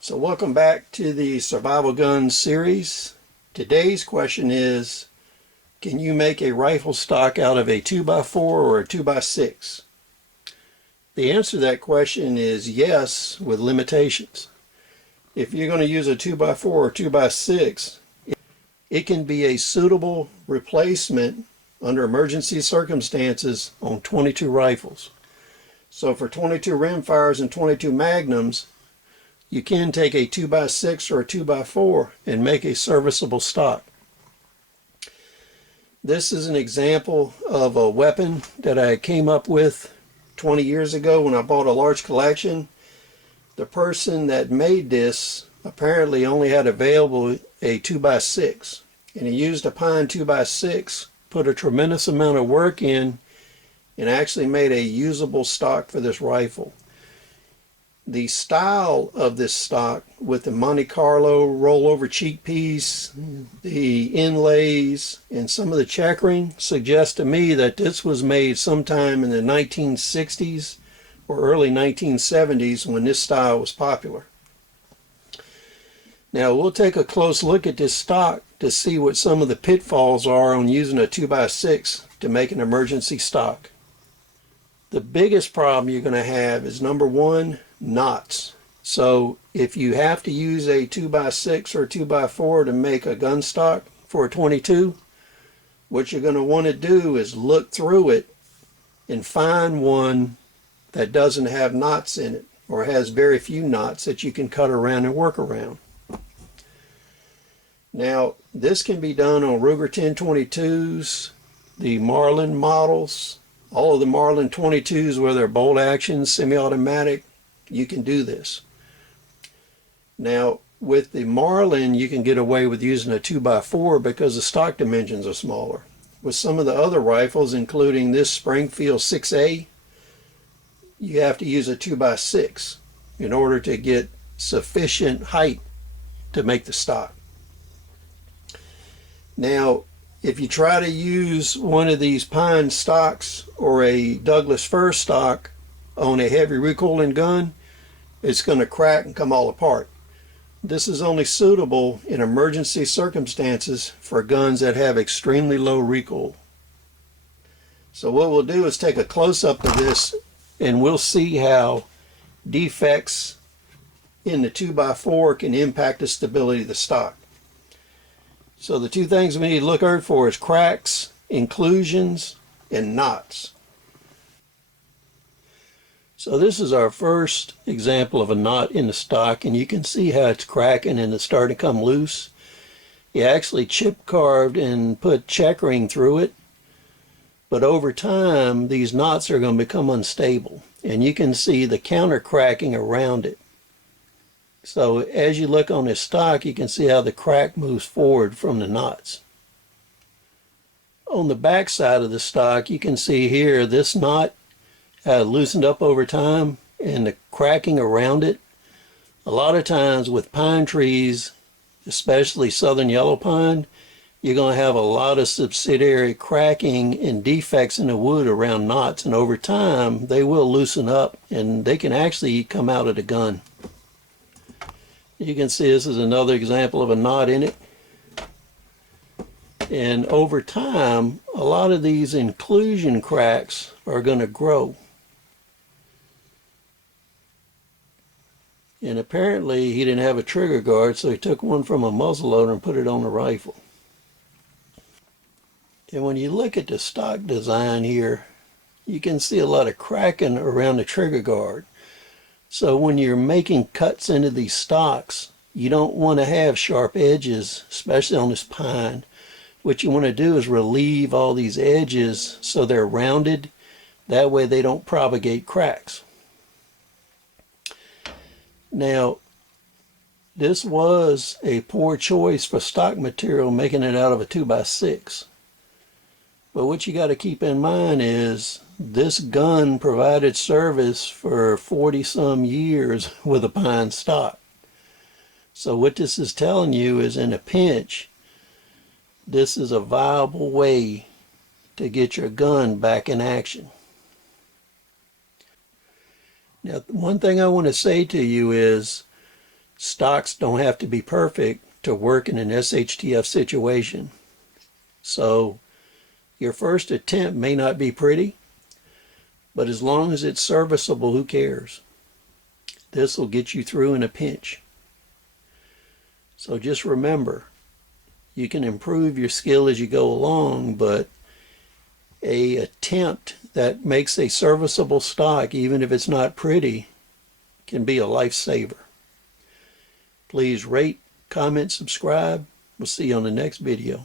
So welcome back to the Survival Guns series. Today's question is, can you make a rifle stock out of a 2x4 or a 2x6? The answer to that question is yes, with limitations. If you're going to use a 2x4 or 2x6, it can be a suitable replacement under emergency circumstances on 22 rifles. So for 22 rimfires and 22 Magnums, you can take a 2x6 or a 2x4 and make a serviceable stock. This is an example of a weapon that I came up with 20 years ago when I bought a large collection. The person that made this apparently only had available a 2x6, and he used a pine 2x6, put a tremendous amount of work in, and actually made a usable stock for this rifle. The style of this stock, with the Monte Carlo rollover cheek piece, the inlays, and some of the checkering, suggests to me that this was made sometime in the 1960s or early 1970s when this style was popular. Now we'll take a close look at this stock to see what some of the pitfalls are on using a 2x6 to make an emergency stock. The biggest problem you're going to have is, number one, knots. So if you have to use a 2x6 or 2x4 to make a gun stock for a 22, what you're going to want to do is look through it and find one that doesn't have knots in it, or has very few knots that you can cut around and work around. Now this can be done on Ruger 1022s, the Marlin models, all of the Marlin 22s where they're bolt action, semi-automatic. You can do this. Now with the Marlin you can get away with using a 2x4 because the stock dimensions are smaller. With some of the other rifles, including this Springfield 6A, you have to use a 2x6 in order to get sufficient height to make the stock. Now if you try to use one of these pine stocks or a Douglas fir stock on a heavy recoiling gun, it's going to crack and come all apart. This is only suitable in emergency circumstances for guns that have extremely low recoil. So what we'll do is take a close-up of this and we'll see how defects in the 2x4 can impact the stability of the stock. So the two things we need to look out for is cracks, inclusions, and knots. So this is our first example of a knot in the stock, and you can see how it's cracking and it's starting to come loose. He actually chip carved and put checkering through it, but over time these knots are going to become unstable, and you can see the counter cracking around it. So as you look on this stock, you can see how the crack moves forward from the knots. On the back side of the stock, you can see here this knot loosened up over time, and the cracking around it. A lot of times with pine trees, especially southern yellow pine, you're going to have a lot of subsidiary cracking and defects in the wood around knots, and over time they will loosen up and they can actually come out of the gun. You can see this is another example of a knot in it. And over time, a lot of these inclusion cracks are going to grow. And apparently he didn't have a trigger guard, so he took one from a muzzleloader and put it on the rifle. And when you look at the stock design here, you can see a lot of cracking around the trigger guard. So when you're making cuts into these stocks, you don't want to have sharp edges, especially on this pine. What you want to do is relieve all these edges so they're rounded. That way they don't propagate cracks. Now, this was a poor choice for stock material, making it out of a 2x6. But what you got to keep in mind is this gun provided service for 40-some years with a pine stock. So what this is telling you is, in a pinch, this is a viable way to get your gun back in action. Now, one thing I want to say to you is Stocks don't have to be perfect to work in an SHTF situation. So your first attempt may not be pretty, but as long as it's serviceable, who cares? This will get you through in a pinch. So just remember, you can improve your skill as you go along, but an attempt that makes a serviceable stock, even if it's not pretty, can be a lifesaver. Please rate, comment, subscribe. We'll see you on the next video.